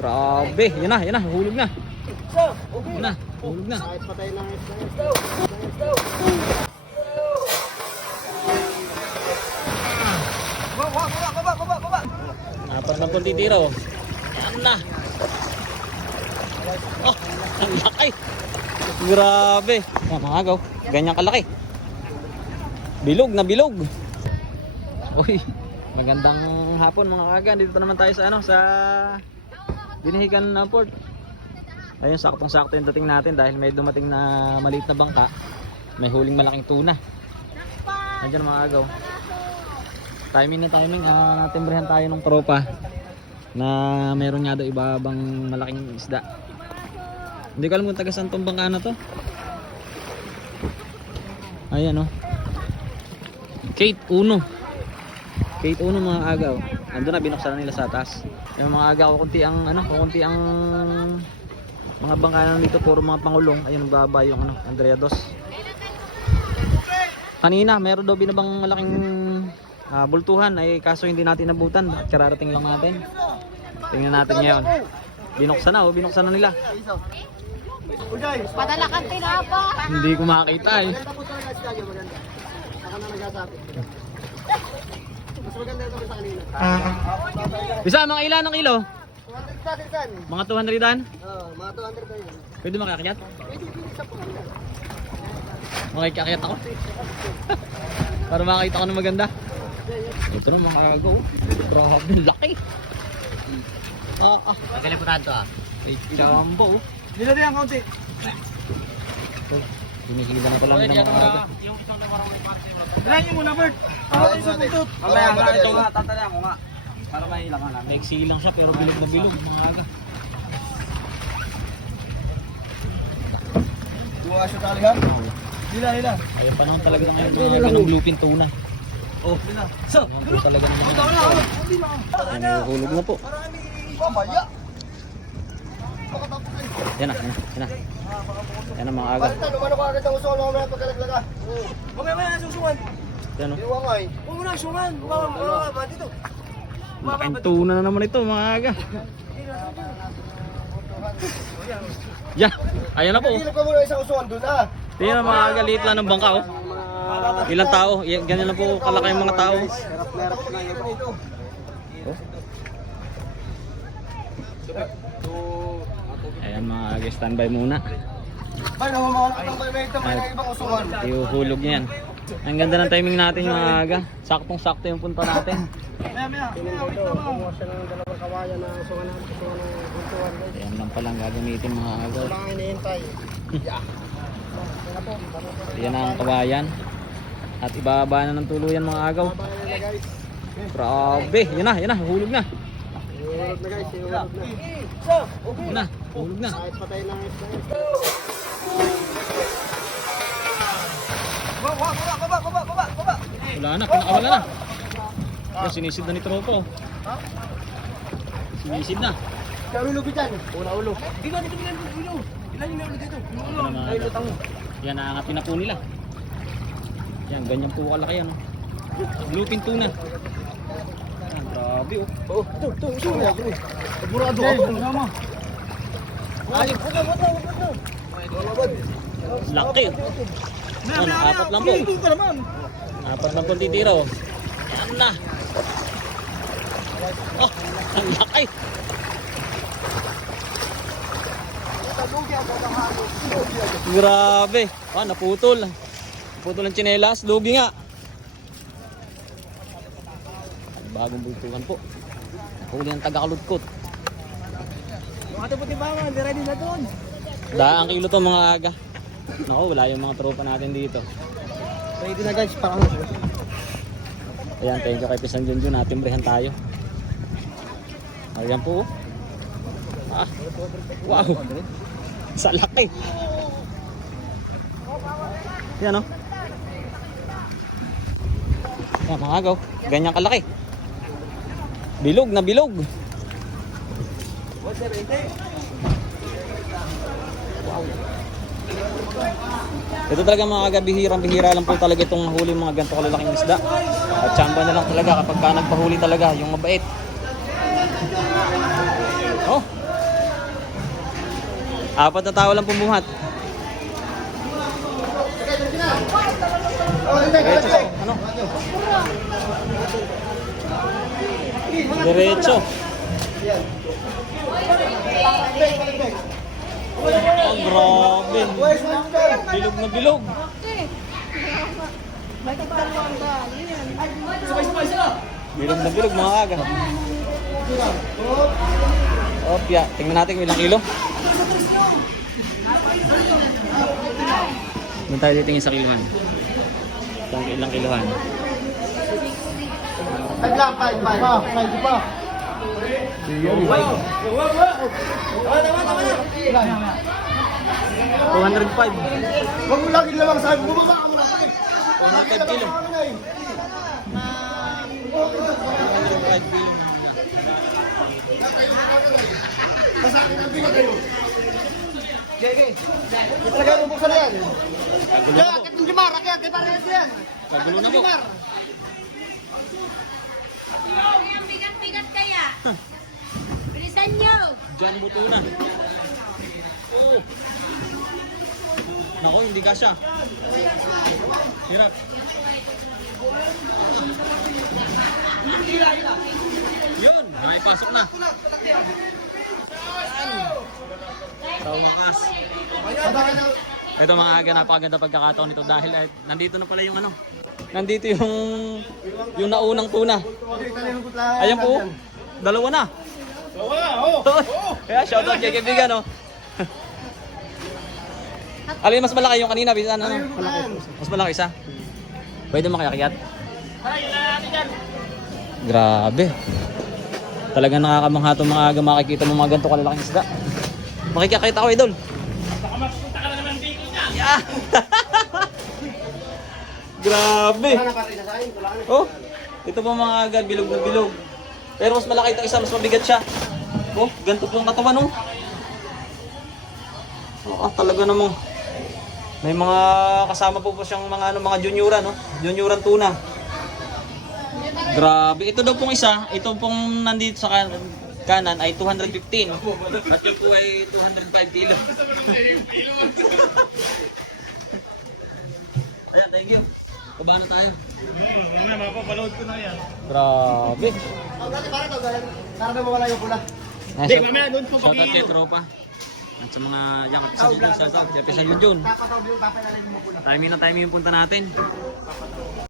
Grabe, yan na, hulog na. Yan na, hulog na. Apat na pong titira oh. Yan na. Oh, ang laki. Grabe. Yan mga agaw, ganyan kalaki. Bilog na bilog. Uy, magandang hapon mga kaga. Dito naman tayo sa sa Binahican Port. Ayun, saktong-sakto yung dating natin dahil may dumating na maliit na bangka. May huling malaking tuna. Nandiyan mga agaw. Timing na timing, timbrihan tayo ng tropa na meron nga daw ibabang malaking isda. Hindi ko alam kung taga saan tong bangka na to. Ayan oh. Kate Uno. Kate Uno mga agaw. Nandun na, binuksan na nila sa taas. Yung mga agaw, kunti ang mga bangka na dito, puro mga pangulong. Ayun, baba yung Andrea Dos. Kanina, meron daw binabang malaking bultuhan, ay kaso hindi natin nabutan. Kararating lang natin. Tingnan natin ngayon. Binuksan na nila. Padala kang tinapa. Hindi ko makakita eh. Bisa, mga ilan ang kilo? Mga 200-an? Oo, mga 200 tayo. Pwede makakyat? Pwede sa po. Makikakyat ako. Para makakita ko ng maganda. Ito na mga agaw. Grabe, laki. Nagkaliputan to ah. May jumbo. Dito din ang kaunti. Hinihila na ko lang ng mga agaw. Ilan yung muna, Bert? Isa puntut. Mamaya nga, ito nga, tatalayan ko nga. Para mahilang ka lang. Maiksi lang siya pero bilog na bilog mga aga. Dua siya talihan. Hila. Ayaw pa naman talaga ngayon mga ganong bluefin tuna. Oh, hila. So, Ito talaga naman. Hulog na po. Pamaya. Yan na. Yan na mga aga. Balitan, umano ka agad ang uso, ano ka pagkalaglaga. Mamaya susungan. Yan o. Iwangay. Huwag mo na, sungan. Baba, dito. Laking tuna na naman ito mga aga. Yeah, ayan na po. Hilap ka muna isang usuan doon ah. Tingnan mga aga, liit lang ng bangka oh. Ilang tao? Ganyan lang po kalaki yung mga tao. Oh. Ayan mga aga, standby muna. Bay, namamakalak ng baybay may ibang usuan. Iuhulog niya yan. Ang ganda ng timing natin mga aga. Saktong-sakto yung punta natin. Maya, wait lang mo. Siya ng dalawang kawayan na usuan ng buntuan. Ayan lang palang gagamitin mga aga. Wala kang hinihintay. Ayan na ang kawayan. At ibaba na ng tuluyan mga agaw. Grabe, yan na, hulog na. Ihulog na guys, ihulog na. Yan na, hulog na. Kahit patay lang isda. Baba. Wala na, pinakawala na. Ayan, sinisid na ni Tropo. Sinisid na. Kaya ulo dyan. Ulo. Yan na mga agaw. Yan, naangatin na po nila. Yan, ganyan po kalaki yan. Bluefin tuna. Yan, grabe oh. Oh, ito, usuan na. Murado ako. Ay, huwag na. Laki. Ano, apat lang po. Apat lang po titira oh. Yan na. Oh, ang laki. Grabe. Ah, naputol. Naputol ang tsinelas. Lugi nga. Bagong bultuhan po. Huli ng taga-kaludkot. Mga puti ba nga, ready na doon. Daang kilo to mga aga. Naku, wala yung mga tropa natin dito. Ready na guys, parang Ayan, thank you kay Pisan Junjun. Natimbrihan tayo. Ayan po. Ah, wow. Sa laki. Yan o. Yan mga agaw. Ganyan kalaki. Bilog na bilog. Wow. Ito talaga mga aga, bihirang-bihira lang po talaga itong huli mga ganito kalalaking isda. At tsamba na lang talaga kapag ka nagpahuli talaga, yung mabait. Oh, Apat na tao lang pumuhat. Diretso. Ano? Diretso. Oh, grabe. Bilog na bilog. Bilog na bilog mga aga. Opya, tingnan natin kung ilang kilo. Doon tayo titingin sa kiluhan. Ilang kiluhan. 5 lang, 5 pa. 205. Huwag mo lagi lamang sabi, bumaba ka muna. 205 kilo. 205 kilo. Masakit ang bigat kayo. Gege, talaga bubuksan na yan. Kaya, akit ng Jumar, akit, kaya parehas yan. Magulo na po. Ang bigat-bigat kaya. Bilisan nyo. Diyan buto na. Oh. Nako, hindi kasya. Hirap. Yun, nakipasok na. Sa wakas. Ito mga aga, napakaganda pagkakataon nito dahil nandito na pala yung ano. Nandito yung naunang tuna. Ayan po. Dalawa na. Kaya shoutout kay kaibigan, no. Alin mas malaki yung kanina, bisan ano? Mas malaki isa. Pwede makiakyat. Grabe. Talagang nakakamangha itong mga aga makikita mo mga ganito kalalaking isda. Makikakita ako, idol. Yeah. Grabe. Oh, ito po mga aga, bilog na bilog. Pero mas malaki itong isa, mas mabigat siya. Oh, ganito po ang katawan, oh. Oh, talaga namang may mga kasama po siyang mga ano, mga junioran, no? Junioran tuna. Grabe. Ito daw pong isa, ito pong nandito sa kanan ay 215. At yun po ay 205 kilo. Ayan, thank you. Pabano tayo? Mapapaload ko na yan. Grabe. Para na mawala yung pula. Hindi, mamaya doon po pag-iinom. Shoutout kay tropa. At sa mga yakap sa Jun, shoutout. Siyempre sa Jun. Papatawag yung papay na rin yung mapula. Timing na timing yung punta natin.